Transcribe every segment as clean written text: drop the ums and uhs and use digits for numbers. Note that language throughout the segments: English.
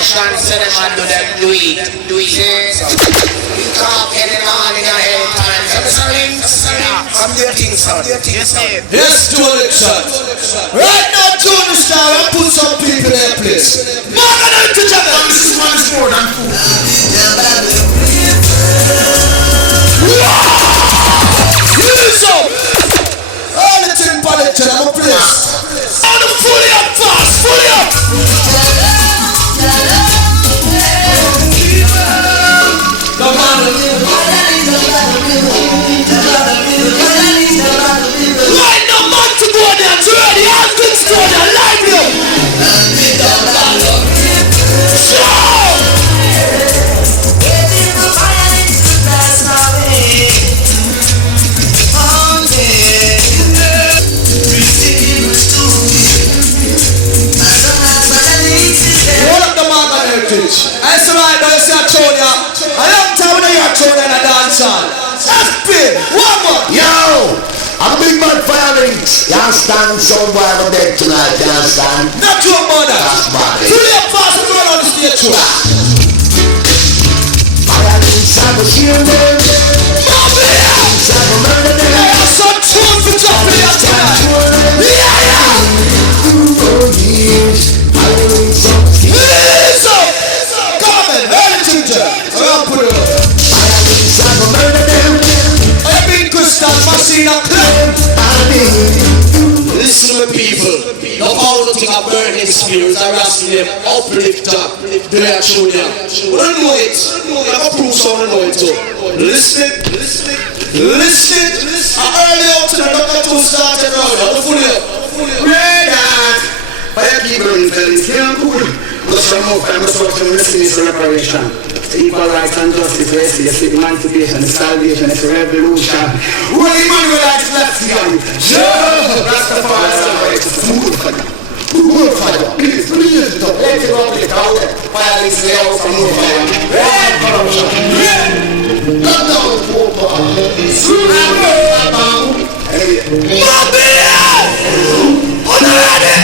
promotion, so them a do it. You talk any man in your head time. Come do your thing, son. Yes, do it, son. Right now, tune the star and put some people in their place. Margaret together. This one is more than food. Listen up. All the thing for the channel, I'm a place. All the fully up fast, fully up. Come on. Right now, man to go there, to ready, all good store there, live up. I said right now, you see a tune ya. A long time when you hear a tune in a dancehall. FP, one more. Yo, I'm a big man firing. You understand? Sound boy I'm dead tonight, you understand? Not your mother. That's bad. Fully up fast and run on the stage too. Fire inside the shield them. Move it up. Inside the murder them. I have some tune for dropping it tonight. Yeah. For years, I will something. Listen. Come on, early ginger. I'll put it up. Fire inside the murder them. I mean crystal machine and claim. Listen to people. No all the thing of burning spirits are asking them uplifter. They are showing them. We don't know it. We have a proof so we know it too. Listen. Early out to the number 2 started round. I'm fully up. Fire people in fellas, here cool. But from more time, I'm talking about this reparation. Equal rights and justice, race, emancipation, salvation, it's a revolution. What Emmanuel likes left behind? Joe! Rastafari, smooth fire. Smooth fire. Please, don't let it run with the crowd. Fire is the house from more fire. Red corruption. Not down, poor boy. Soon I'm bound. Anyway.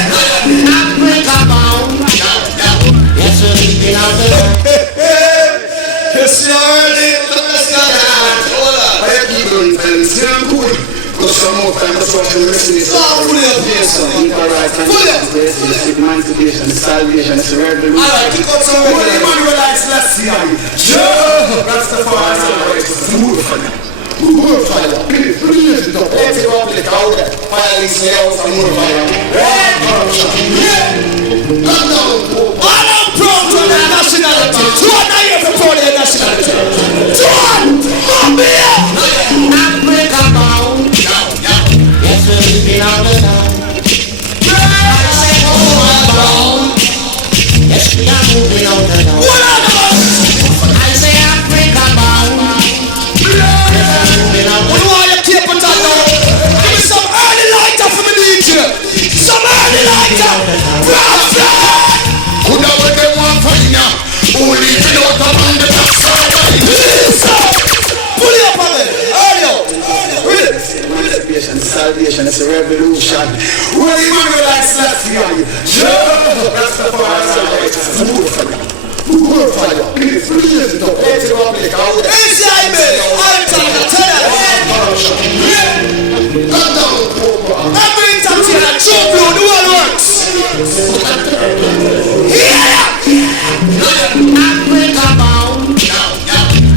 Africa bound. Yes, we're leaving out the It's early. let's go down. I have people in fellas, here I'm cool. But some more time, that's what you're missing is Fully up here, son. equal rights and justice, emancipation, salvation, it's a revolution. Alright, keep up some What ready. Emmanuel likes left behind? Joe! Rastafari, smooth fire. Smooth fire. Please, don't let it run with the crowd. Fire is the house from more fire. Red corruption. Not down, poor boy. All I'm proud to their nationality. Two are not here for proud of their nationality. Two are! Move me up! Africa bound. Yes, we're living on the town. I say, oh, I'm bound. Yes, we are moving on the town. What are those? I say, Africa bound. Yes, we're moving on the What do I have tape on top now? Give me some early lighter for me DJ. Some early lighter. Rasta! Could have what they want for you now. Only if you don't come on the top side. Listen! Pull it up again. Early out. Read it. emancipation, salvation, it's a revolution. What Emmanuel likes left behind? Joe! Rastafari, smooth fire. Smooth fire. Please, don't let it run with the crowd. It's like me. I'm telling you. Tell them. Not down, poor boy. Every time you hear a true blue, the world works. Yeah! Africa bound.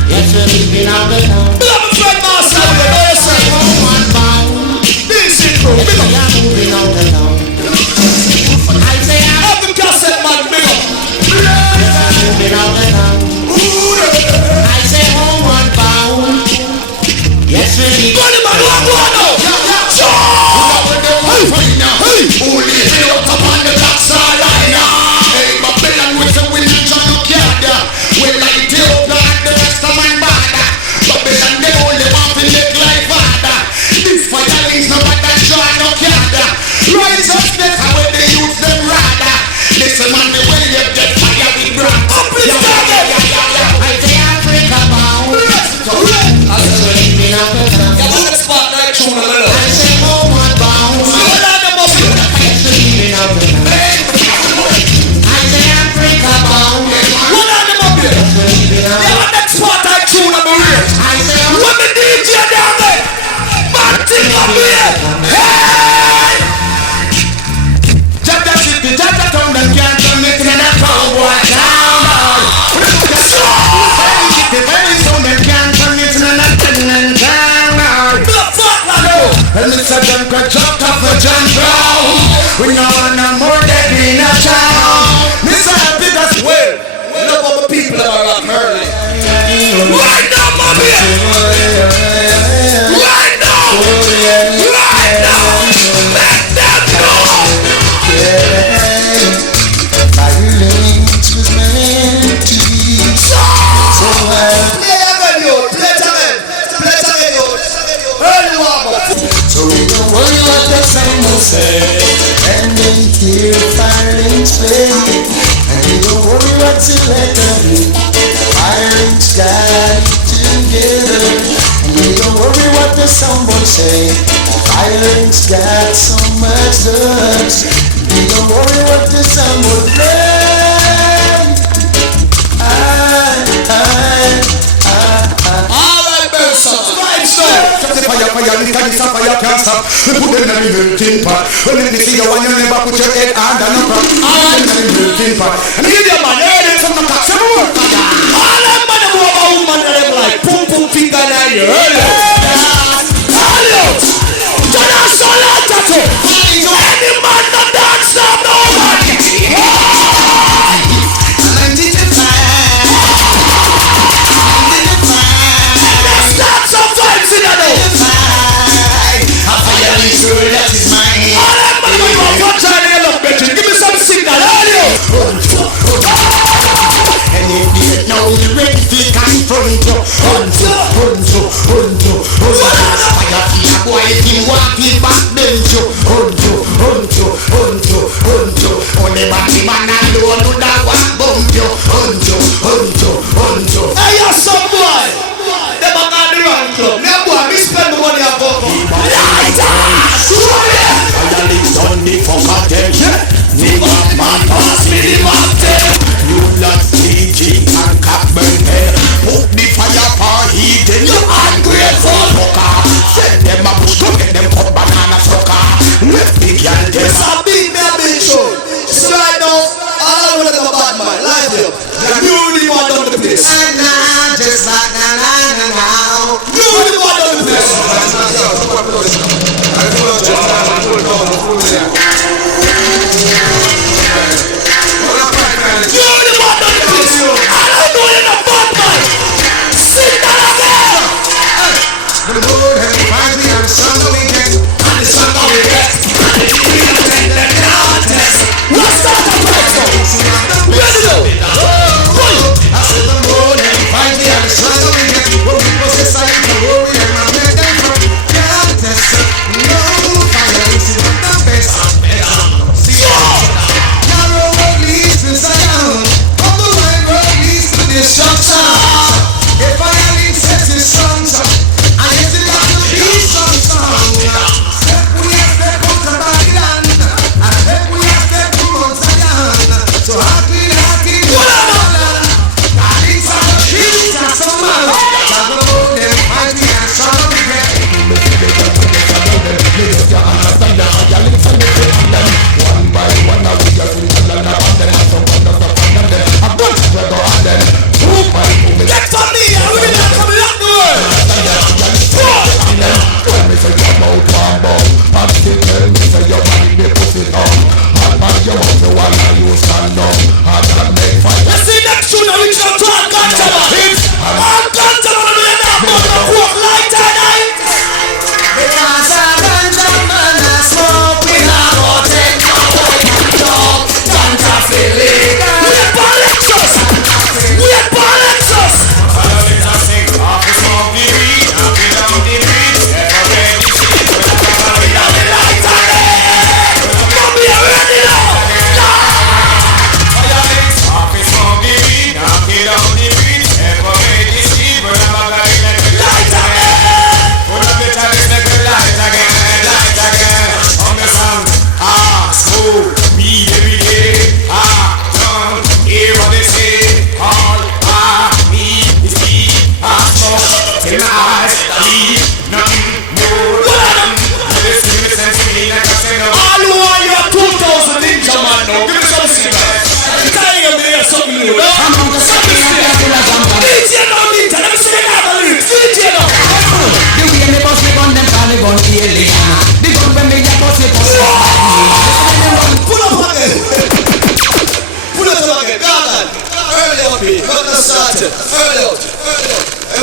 Yes, we're leaving out the town. Beloved friend, master, we know yourself. One bound. Decent, bro. Big We up. are moving out the town. I say, Every cassette man, big up. moving out the town. I say, Jaja city, Jaja town, them can't turn me to the cowboy town. Very soon them can't turn me to the tenant town. And it's a jump cut jump off a jump round. We know no more dead in a town. Mr. Happy, that's well. Love of the people that are rock early. Right now, mommy. Right now. Right now. Let them know. Violence was meant to be so hard. So we don't worry what the sun will say, and then hear violence play, and we don't worry what to let them do. Violence got together, and we don't worry what the sun will say. Violence got so much love, we don't worry what the sun will play. Alright, Benson. Fire, can't stop. Put them in the melting pot. When they see you, you never put your head under no crop. Alright, in the melting pot. And give your man head from the cock. All that man who have a woman and them like pum pum finger in your head. Alios! Jana Sola Tato! Any man that dance now, nobody! Start some vibes in there. That is mine. All that man who have a China and love betting. Give me some signal, Alios! And if you know you're ready to confront you, fire fear boy, if you walk me back then you, only body man alone would have one bump you, Hey, you're some boy. Them are not the wrong club. Me a boy, me spend the money I go for. Lighter! Violence on the fuck of them, nigga man pass me the mountain. You blood CG and Cockburn hair. Put the fire for heat, then you ungrateful fucker. Send them a push to get them cut banana sucker. Left the girl there. It's a beat, me a big show. So right now, all I want to have a bad man, live here. You really want down the place. Just like now. You really want down the place. You really want down the place. I don't know you're not bad man. Sing that again. The Lord has defined me on the sun of weekend. And the sun of the best. And the tree of the contest. What's that the price of? Ready to go. I said the Lord has defined me on the sun of weekend. When we possess sight, the glory and my man them from contest. No violence is not the best. Narrow road leads to Zion. On the wide road leads to destruction. If violence sets his songs up, I guess it got to be some song. Step we have step out of Babylon. I step we have step out Zion. So happy, God is on the streets of some man. Talk about them, mighty and strong we get. One by one, I will just leave them upon them. Some of them upon them. I'm going to go on them. Get from me, I'm really not coming up the world. Tell me say your mouth one bum, and still tell me say your body may pussy down. And man your mouth the one that you stand up, and that make fight. Let's see next tune, we shall talk Gantama. All Gantama, we are not going to walk like tonight. Because a ganja man a smoke, we not go take no talk. Ganja feel it. We are Palexus. We are Palexus. Mommy, are ready now.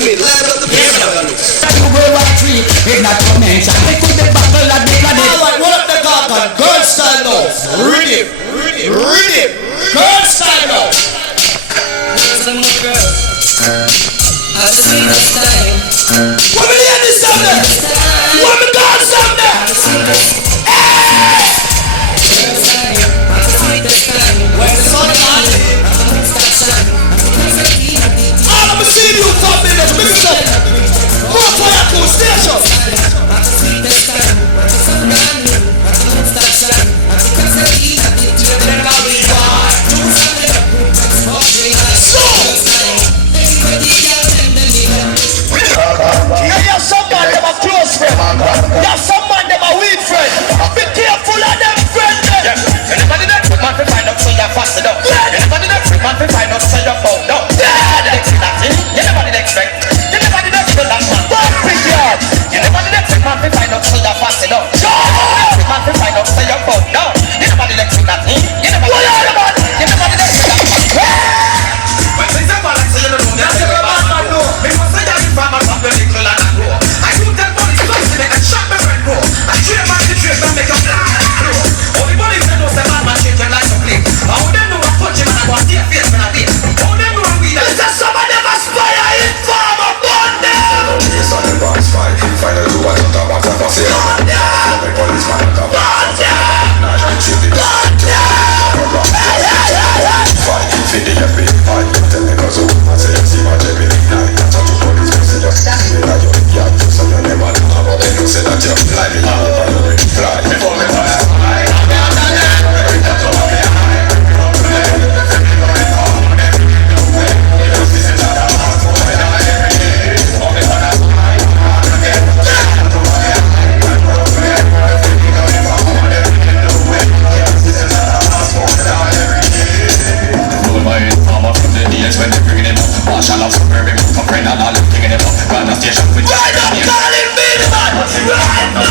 me, land of the pyramids. World War III is not to mention. We could be battle at the planet. Alright, what up the gargan? Girl style now. Rhythm. Girl style now. Some girl. I've seen this time. What me hear this down there? What me dance down there? Hey! Where the sun is on. All of me see you come in there, big up. More fire to station. You have some man them a close friend. You have some man them a weak friend. Be careful of them friends. You never did that, man fi find out so you're fast enough. You never did that, man fi find out so you're found out. You never did expect. You never did expect that man. You never did expect man fi find out so you're fast enough. Man fi find out so you're found out. You never did expect that. You never did expect that. You never did expect that. When things are bad, so you don't know. That's every man know. Me must say that if I'm a man, very little and I grow. I do tell money close to me and shot me when grow. I train man to train and make a plan and grow. Only money that knows that man change your life to play. How them know I punch him and I go and take face when I did. How them know we that. Is there some of them aspire in form of bondage? Yes, on the box fight. Final do what you talk about. Say I'm a policeman. Nah, you should be fight. Fit the happy. Fight. Tell me cause I say you see my Jimmy. Nah, you touch the police. Say just say that you yeah, so you never know about it. You say that you fly me. Fly before me fly. When they're bringing him up, Marshall of suburban, come friend and all them kicking him up. Run the station with Why don't call him Billy Man right now?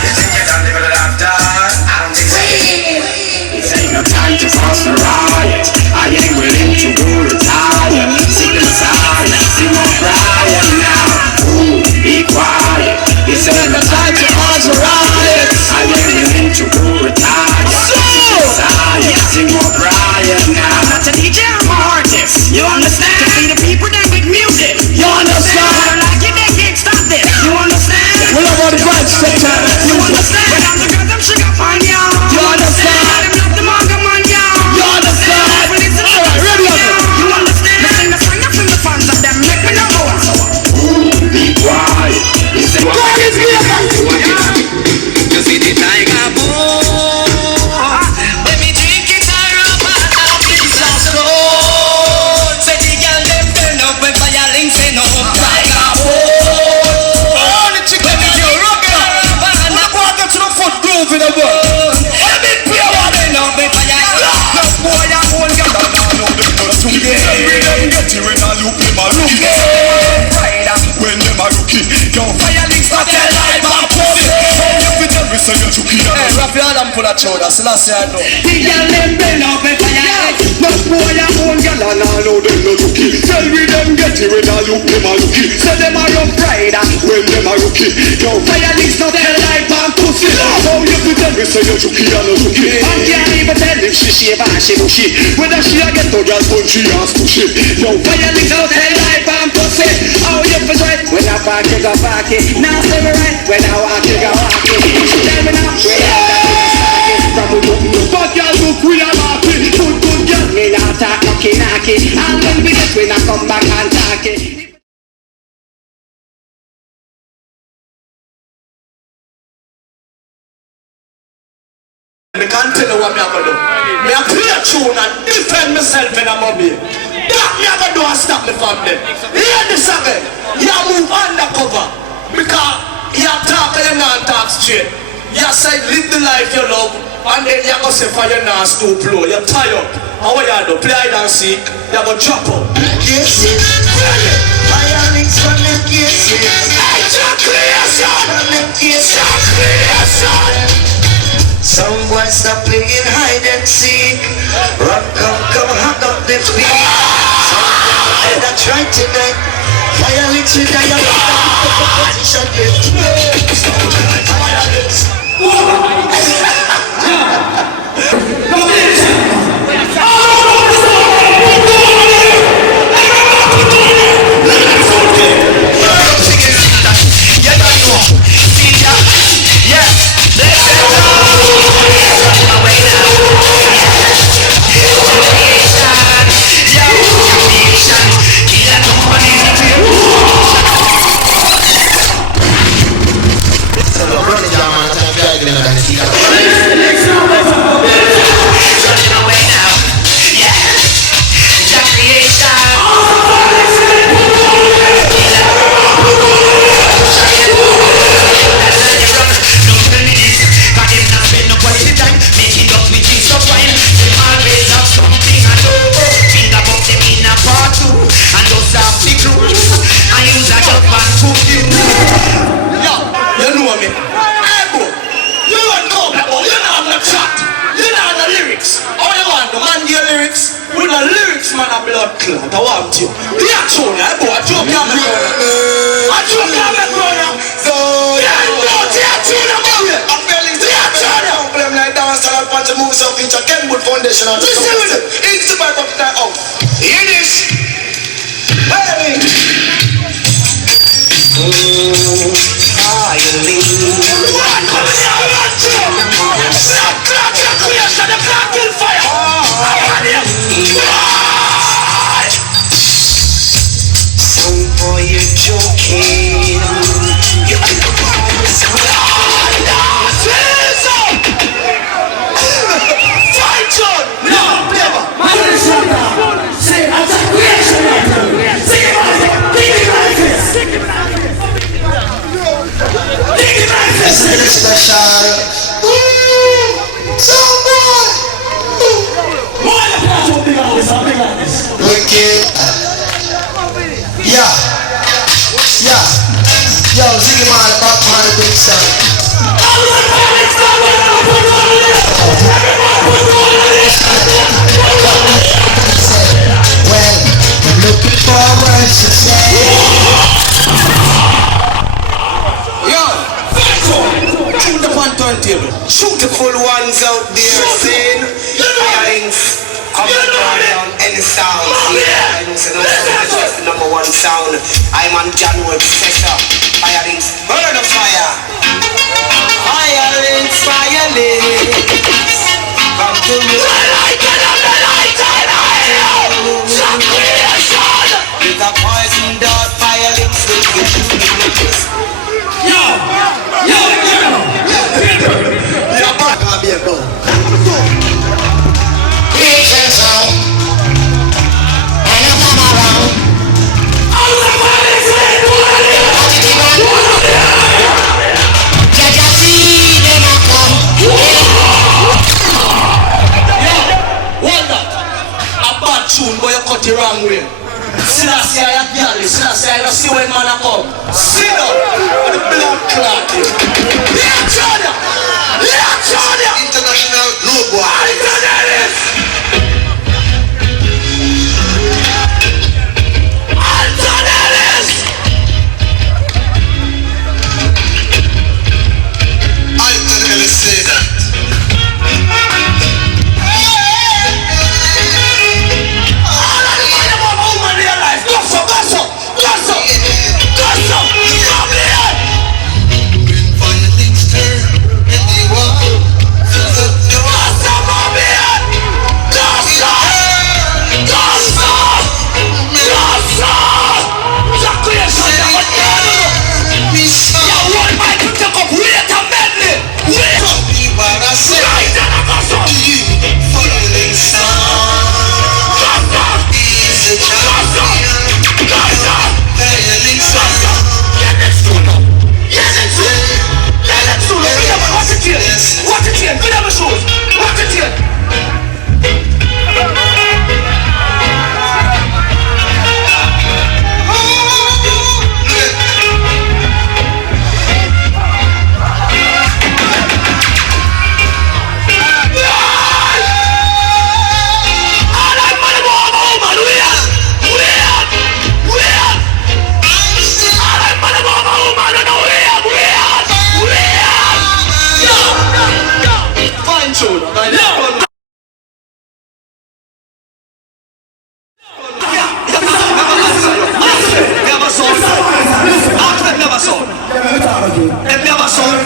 You think you don't live it after? I don't think so. It ain't no time to cause a riot. I ain't willing to go retire. Sing the silence, sing more crying now. Ooh, be quiet. It ain't no time to cause a riot. I ain't willing to go retire. Sing the silence, sing more crying now. I'm not a DJ, I'm an artist. You understand? To see the people that with music. You understand? When I like it, they can't stop this. You understand? Well, I'm on the right sector. You understand? When I'm the girl, them sugar on ya. You understand? Them love the manga man ya. You understand? When it's Alright, ready up. you understand? Me sing the song up from the fans of them make me know more. Be quiet. Listen. God is here. You see the tiger boy. Let me drink it up and I'll be so cold. Say the girl them turn up when fire links in up. Tiger boy. Oh, the chicken is your rocker. I'm not walking to the foot groove in the world. Let me play one. Turn up when fire. No boy, I'm one girl. I know them gonna tune in. Them get you in a loop in my look. When them a rookie, yo, fire links not tell lie, my pussy. You fit every say you're chucky. Hey, wrap your hand and pull a shoulder, so that's it I know. The girl them turn up when fire. No boy, I'm one girl and I know them no rookie. Tell me them get you in a loop in my lookie. Say them a rough rider when them a rookie. Yo, fire links not tell lie, my pussy. So you fit every say you're chucky and no rookie. I can't even tell if she shave or she bushy. Whether she a get to girl punchy or pushy. Yo, fire links not tell lie, my pussy. How you feel right? When I park, you go park it. Now say me right. When I walk, you go walk it. She tell me now. When I start it. From the fuck y'all look, we are happy. Good girl. Me not talk knocky. And when we get, when I come back and talk it. I can't tell you what me have to do. Me a play a tune and defend myself in a mobile. That me have to do and stop me from them. Hear this again. You move undercover. Because you talk and you not talk straight. You say live the life you love. And then you go say for your not stoop low. You tie up. And what you do? Play hide and seek. You go drop up. Yes, it. Fire links from them cases. Ejaculation! From them cases. Ejaculation! Some boys stop playing hide and seek. Run, come, hug up the beat. Some boys that try tonight. Let me have a song.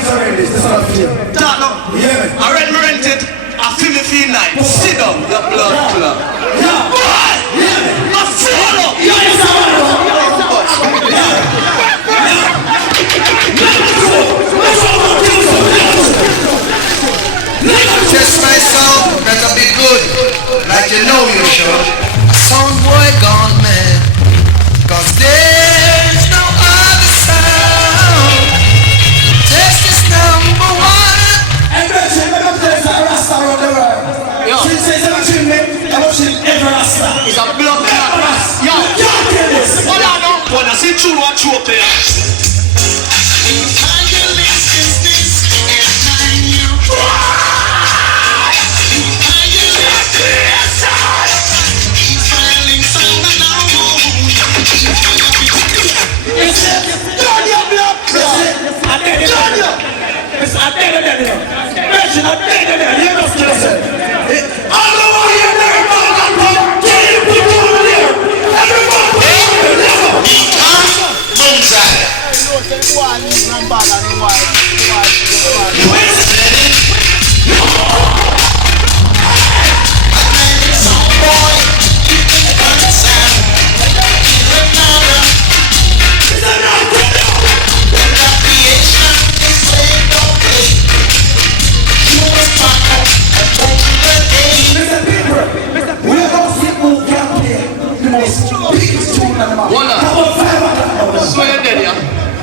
Talk now. I rent it. I feel nice. Sit down, your blood club. Boy! I feel up. Test my sound, better be good, like you know you should. Sound boy gone mad, cause there's no other sound. Test is number one. And Virgin, we're going to tell us that Rasta around the world. She says everything, mate, everything ever Rasta. It's a blood club. Yo, hold on now. When I see true what you up there.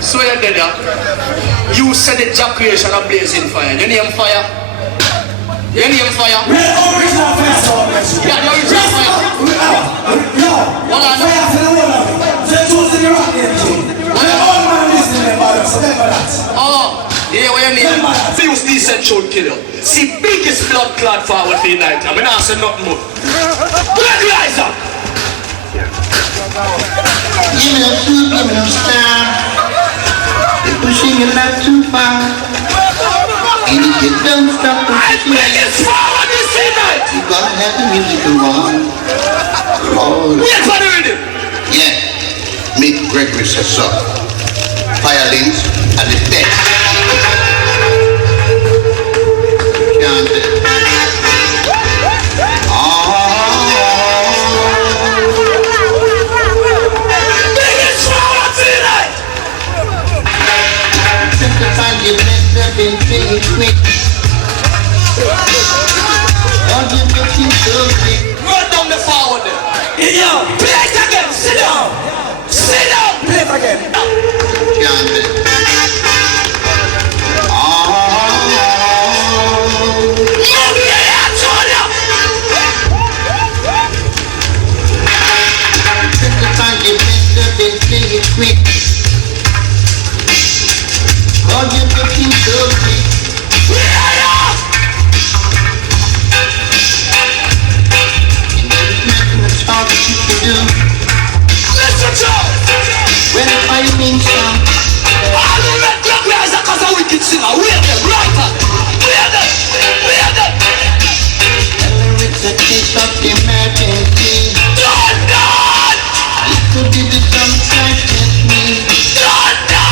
Swear dead, yeah. You said the job creation of blazing fire. Your name fire? Your name fire? We're original fire. Yeah, the original fire. No. Hold on. Fire for the whole of it. So it was in the rock game too. We're all man listening about us, remember that. Oh, yeah, what you name? Fuse Decentral kill you. See, biggest blood clot forward for the night. I mean, I say nothing more. Blood rise up. Give me no food, give me no star. They're pushing it not too far. And if you don't stop pushing, biggest forward this night. you gotta have the music to run. Wait for the rhythm. Yeah, Mick Gregory says so. Violins are the best. Can't it? You messed up and feel quick. All you looking so quick. Run down the forward there. Yo, play it again. Sit down. Sit down. Play it again. Can't it? Move your hands on you. Sometimes you messed up and feel quick. All you looking so quick. And there's nothing at all that you can do. Listen to When the fighting sound, all the red clock guys are cause a wicked singer. Wear them, right up. Wear them. Wear them. the lyrics that taste of the emergency. London. It could be the sometimes just me. London.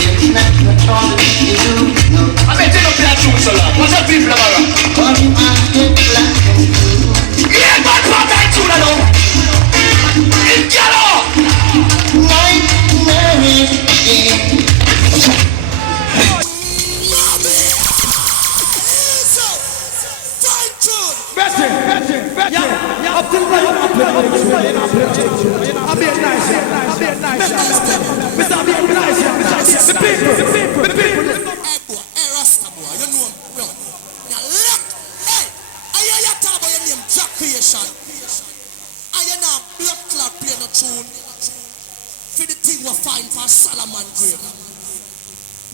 There's nothing at all that you can do. No. I mean, take up that tune so long. What's up, people around? All you ask is black and blue. Yeah, man, pop that tune along. In ghetto. Nightmare again. Solomon grave.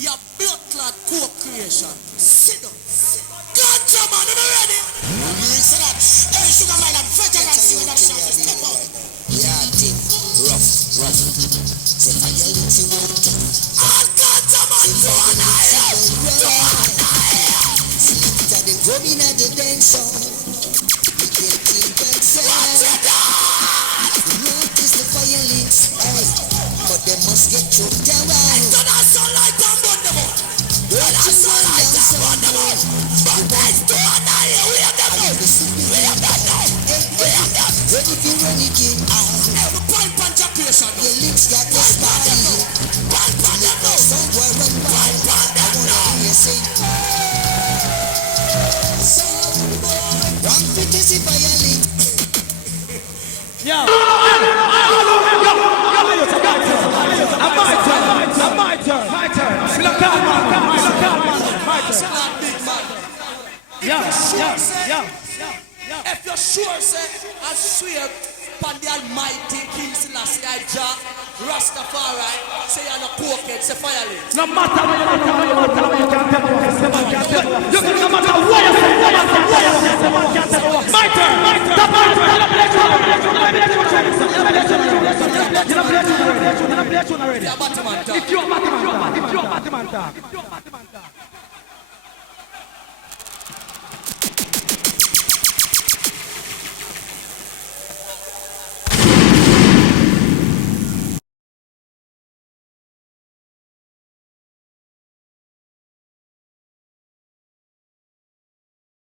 Your blood clot co-creation. Sit down. Ganja man, am I ready? Say that. Hey, sugar man, I'm veteran. See that shot. Step out. Yeah, deep. Rough. Say for your little water. All ganja man, do an eye. See that they go in at the dancehall. We can keep it safe. Notice the violence. they must get to their way. Don't I sound like that, but them out. Don't I sound like that, but them out. But there's two and nine here, we have them now. We have them now. We have them. Ready to run it in out. Every pipe and operation. Your lips got the spine. Pipe and them now. Some boy run wild. Pipe and I them wanna now. hear you say, some boy run pretty see violate. If you're sure, say, I swear upon the Almighty King Selassie I Jah, Rastafari, say you're not cokehead, say violate. No matter what you can't tell me. You can no matter what you say, my turn. If you're a Batman,